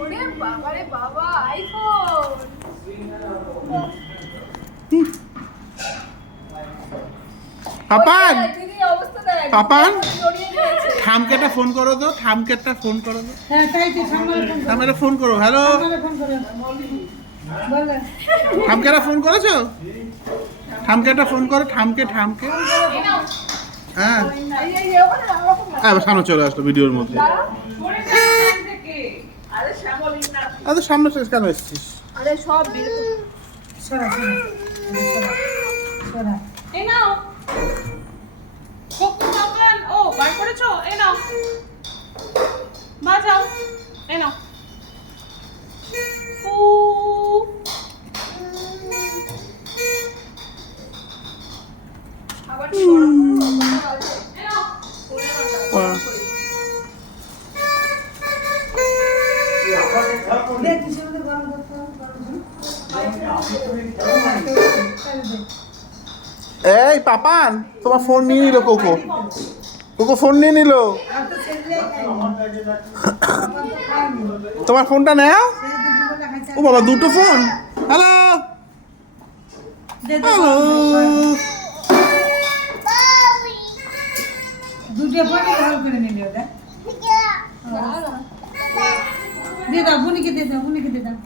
ওরে বাবা রে বাবা, আইফোন। পাপান, দিদি অবস্থা দেখ, পাপান জড়িয়ে দিয়েছে। থামকেটা ফোন করো তো, থামকেটা ফোন করো তো। হ্যাঁ তাই তো সামনে ফোন করো, থামকেটা ফোন করো। হ্যালো, সামনে ফোন করো বলে থামকেটা ফোন করেছো? থামকেটা ফোন করো, থামকে থামকে। হ্যাঁ এই ওখানে রাখো। আবার সামনে চলে আসলো ভিডিওর মধ্যে। আরে শ্যামলী না, আরে সামনে কেন এসেছিস? আরে সব বের করে। সরা সরা সরা এই নাও কোকো সাবধান। ও বার করেছো? এই নাও বাজাও। এই নাও ফু। আবার কি গরম করবো? এই নাও দেখ কিছু মধ্যে গরম করতে এই পাপান, তোমার ফোন নিয়ে নিল কোকো। কোকো ফোন নিয়ে নিল। আর তো ছেড়ে তোমার ফোনটা নাও। ও বাবা, দুটো ফোন। Hello hello. দুটো ফোনে কল করে নিলি ওটা দিয়ে দাও বুনিকে দিয়ে দাও বুনিকে দিয়ে দাও